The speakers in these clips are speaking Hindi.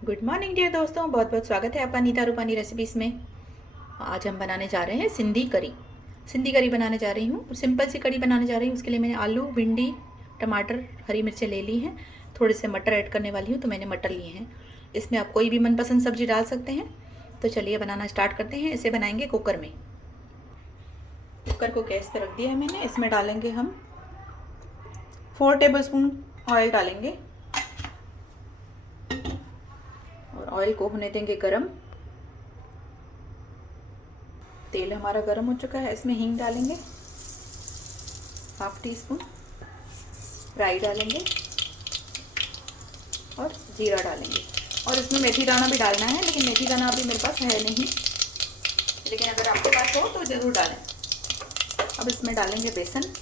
गुड मॉर्निंग डियर दोस्तों, बहुत बहुत स्वागत है आपका नीता रूपानी रेसिपीज़ में। आज हम बनाने जा रहे हैं सिंधी करी बनाने जा रही हूँ और सिंपल सी करी बनाने जा रही हूँ। उसके लिए मैंने आलू, भिंडी, टमाटर, हरी मिर्चें ले ली हैं। थोड़े से मटर ऐड करने वाली हूँ तो मैंने मटर लिए हैं। इसमें आप कोई भी मनपसंद सब्जी डाल सकते हैं। तो चलिए बनाना स्टार्ट करते हैं। इसे बनाएंगे कुकर में। कुकर को गैस पर रख दिया है मैंने। इसमें डालेंगे हम 4 टेबल स्पून ऑयल डालेंगे और ऑयल को होने देंगे गरम। तेल हमारा गरम हो चुका है। इसमें हींग डालेंगे, 1/2 टीस्पून राई डालेंगे और जीरा डालेंगे। और इसमें मेथी दाना भी डालना है, लेकिन मेथी दाना अभी मेरे पास है नहीं, लेकिन अगर आपके पास हो तो ज़रूर डालें। अब इसमें डालेंगे बेसन।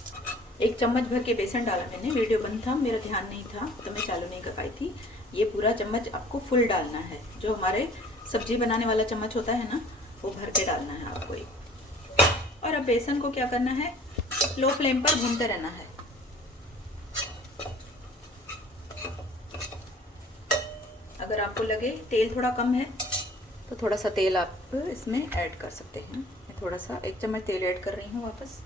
1 चम्मच भर के बेसन डाला मैंने। वीडियो बंद था, मेरा ध्यान नहीं था तो मैं चालू नहीं कर पाई थी। ये पूरा चम्मच आपको फुल डालना है। जो हमारे सब्जी बनाने वाला चम्मच होता है ना, वो भर के डालना है आपको ये। और अब बेसन को क्या करना है, लो फ्लेम पर भूनते रहना है। अगर आपको लगे तेल थोड़ा कम है तो थोड़ा सा तेल आप इसमें ऐड कर सकते हैं। मैं थोड़ा सा 1 चम्मच तेल ऐड कर रही हूँ वापस।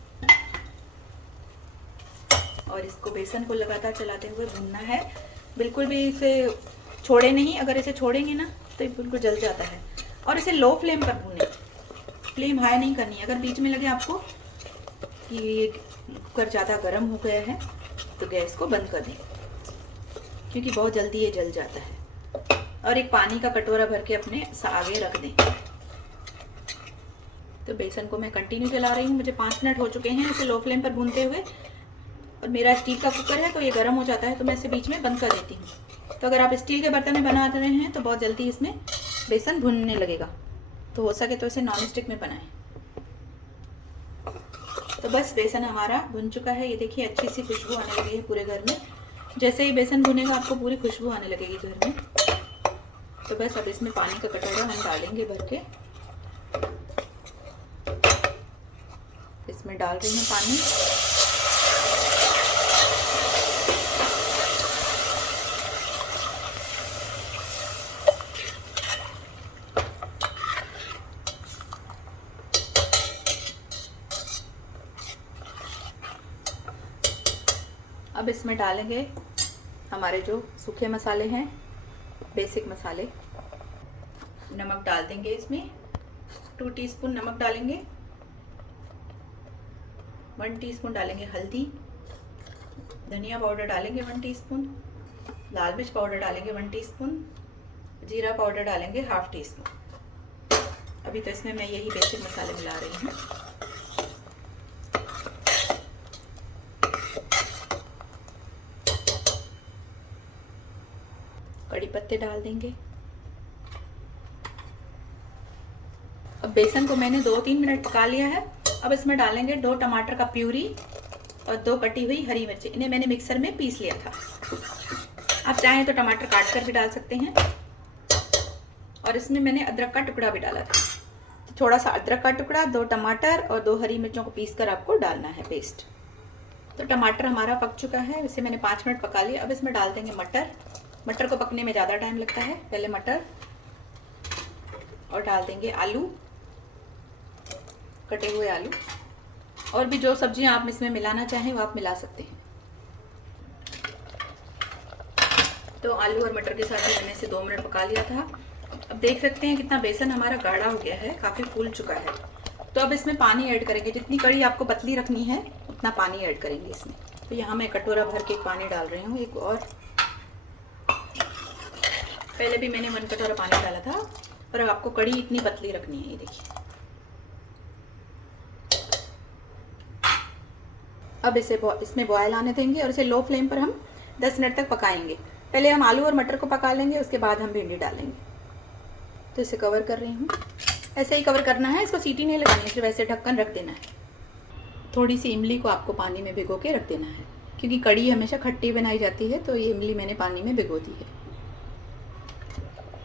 और इसको बेसन को लगातार चलाते हुए भूनना है। बिल्कुल भी इसे छोड़े नहीं। अगर इसे छोड़ेंगे ना तो ये बिल्कुल जल जाता है। और इसे लो फ्लेम पर भूनें, फ्लेम हाई नहीं करनी। अगर बीच में लगे आपको कि ये कुकर ज़्यादा गर्म हो गया है तो गैस को बंद कर दें, क्योंकि बहुत जल्दी ये जल जाता है। और एक पानी का कटोरा भर के अपने आगे रख दें। तो बेसन को मैं कंटिन्यू चला रही हूँ। मुझे 5 मिनट हो चुके हैं इसे लो फ्लेम पर भूनते हुए। और मेरा स्टील का कुकर है तो ये गर्म हो जाता है, तो मैं इसे बीच में बंद कर देती हूँ। तो अगर आप स्टील के बर्तन में बना रहे हैं तो बहुत जल्दी इसमें बेसन भुनने लगेगा। तो हो सके तो इसे नॉन स्टिक में बनाएं। तो बस बेसन हमारा भुन चुका है। ये देखिए अच्छी सी खुशबू आने लगी है पूरे घर में। जैसे ही बेसन भुनेगा आपको पूरी खुशबू आने लगेगी घर में। तो बस अब इसमें पानी का कटोरा हम डालेंगे भर के। इसमें डाल रही हूँ पानी। अब इसमें डालेंगे हमारे जो सूखे मसाले हैं, बेसिक मसाले। नमक डाल देंगे इसमें। 2 टीस्पून नमक डालेंगे। 1 टीस्पून डालेंगे हल्दी। धनिया पाउडर डालेंगे 1 टीस्पून। लाल मिर्च पाउडर डालेंगे 1 टीस्पून। जीरा पाउडर डालेंगे 1/2 टीस्पून। अभी तो इसमें मैं यही बेसिक मसाले मिला रही हूँ। कड़ी पत्ते डाल देंगे। अब बेसन को मैंने 2-3 मिनट पका लिया है। अब इसमें डालेंगे 2 टमाटर का प्यूरी और 2 कटी हुई हरी मिर्ची। इन्हें मैंने मिक्सर में पीस लिया था। आप चाहें तो टमाटर काट कर भी डाल सकते हैं। और इसमें मैंने अदरक का टुकड़ा भी डाला था। थोड़ा सा अदरक का टुकड़ा, 2 टमाटर और 2 हरी मिर्चों को पीस कर आपको डालना है पेस्ट। तो टमाटर हमारा पक चुका है। इसे मैंने 5 मिनट पका लिया। अब इसमें डाल देंगे मटर। मटर को पकने में ज़्यादा टाइम लगता है। पहले मटर और डाल देंगे आलू, कटे हुए आलू। और भी जो सब्जियां आप इसमें मिलाना चाहें वो आप मिला सकते हैं। तो आलू और मटर के साथ मैंने इसे 2 मिनट पका लिया था। अब देख सकते हैं कितना बेसन हमारा गाढ़ा हो गया है, काफ़ी फूल चुका है। तो अब इसमें पानी ऐड करेंगे। जितनी कड़ी आपको पतली रखनी है उतना पानी ऐड करेंगे इसमें। तो यहाँ मैं कटोरा भर के पानी डाल रही हूँ। एक और पहले भी मैंने 1 कटोरा पानी डाला था। और अब आपको कड़ी इतनी पतली रखनी है। ये देखिए। अब इसे इसमें बॉयल आने देंगे और इसे लो फ्लेम पर हम 10 मिनट तक पकाएंगे। पहले हम आलू और मटर को पका लेंगे, उसके बाद हम भिंडी डालेंगे। तो इसे कवर कर रही हूँ। ऐसे ही कवर करना है, इसको सीटी नहीं लगानी है, सिर्फ ऐसे ढक्कन रख देना है। थोड़ी सी इमली को आपको पानी में भिगो के रख देना है, क्योंकि कड़ी हमेशा खट्टी बनाई जाती है। तो ये इमली मैंने पानी में भिगो दी है।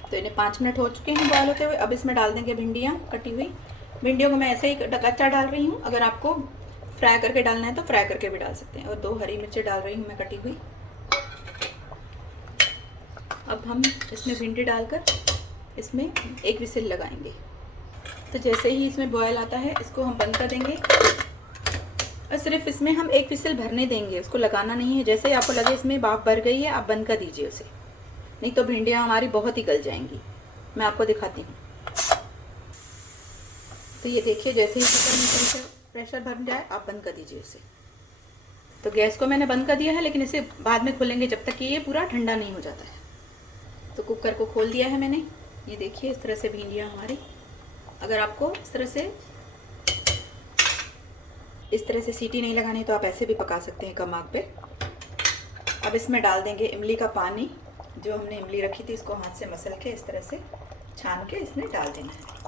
तो इन्हें 5 मिनट हो चुके हैं बॉयल होते हुए। अब इसमें डाल देंगे भिंडियाँ कटी हुई। भिंडियों को मैं ऐसे ही कच्चा डाल रही हूँ। अगर आपको फ्राई करके डालना है तो फ्राई करके भी डाल सकते हैं। और 2 हरी मिर्चें डाल रही हूँ मैं कटी हुई। अब हम इसमें भिंडी डालकर इसमें एक विसिल लगाएंगे। तो जैसे ही इसमें बॉयल आता है इसको हम बंद कर देंगे और सिर्फ इसमें हम एक विसिल भरने देंगे, उसको लगाना नहीं है। जैसे ही आपको लगे इसमें भाप भर गई है आप बंद कर दीजिए उसे, नहीं तो भिंडियाँ हमारी बहुत ही गल जाएंगी। मैं आपको दिखाती हूँ। तो ये देखिए जैसे ही से प्रेशर भर जाए आप बंद कर दीजिए इसे। तो गैस को मैंने बंद कर दिया है, लेकिन इसे बाद में खोलेंगे जब तक कि ये पूरा ठंडा नहीं हो जाता है। तो कुकर को खोल दिया है मैंने। ये देखिए इस तरह से भिंडियाँ हमारी, अगर आपको इस तरह से सीटी नहीं लगानी तो आप ऐसे भी पका सकते हैं कम आग पे। अब इसमें डाल देंगे इमली का पानी। जो हमने इमली रखी थी इसको हाथ से मसल के इस तरह से छान के इसमें डाल देना है।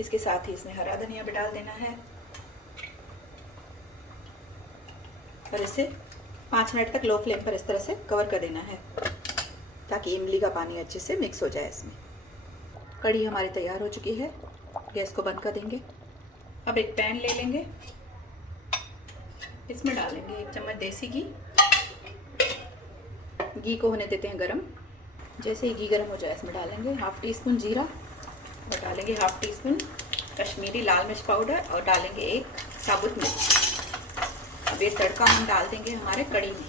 इसके साथ ही इसमें हरा धनिया भी डाल देना है और इसे 5 मिनट तक लो फ्लेम पर इस तरह से कवर कर देना है ताकि इमली का पानी अच्छे से मिक्स हो जाए इसमें। कढ़ी हमारी तैयार हो चुकी है। गैस को बंद कर देंगे। अब एक पैन ले लेंगे, इसमें डालेंगे 1 चम्मच देसी घी। घी को होने देते हैं गरम। जैसे ही घी गरम हो जाए इसमें डालेंगे 1/2 टीस्पून जीरा और डालेंगे 1/2 टीस्पून कश्मीरी लाल मिर्च पाउडर और डालेंगे 1 साबुत मिर्च। अब ये तड़का हम डाल देंगे हमारे कढ़ी में।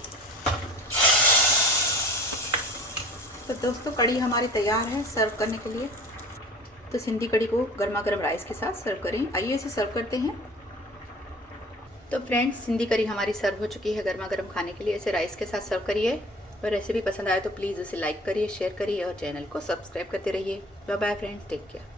तो दोस्तों कढ़ी हमारी तैयार है सर्व करने के लिए। तो सिंधी कढ़ी को गर्मा गर्म राइस के साथ सर्व करें। आइए इसे सर्व करते हैं। तो फ्रेंड्स सिंधी कढ़ी हमारी सर्व हो चुकी है गर्मा गर्म खाने के लिए। इसे राइस के साथ सर्व करिए। और रेसिपी पसंद आए तो प्लीज़ इसे लाइक करिए, शेयर करिए और चैनल को सब्सक्राइब करते रहिए। Bye bye friends, take care.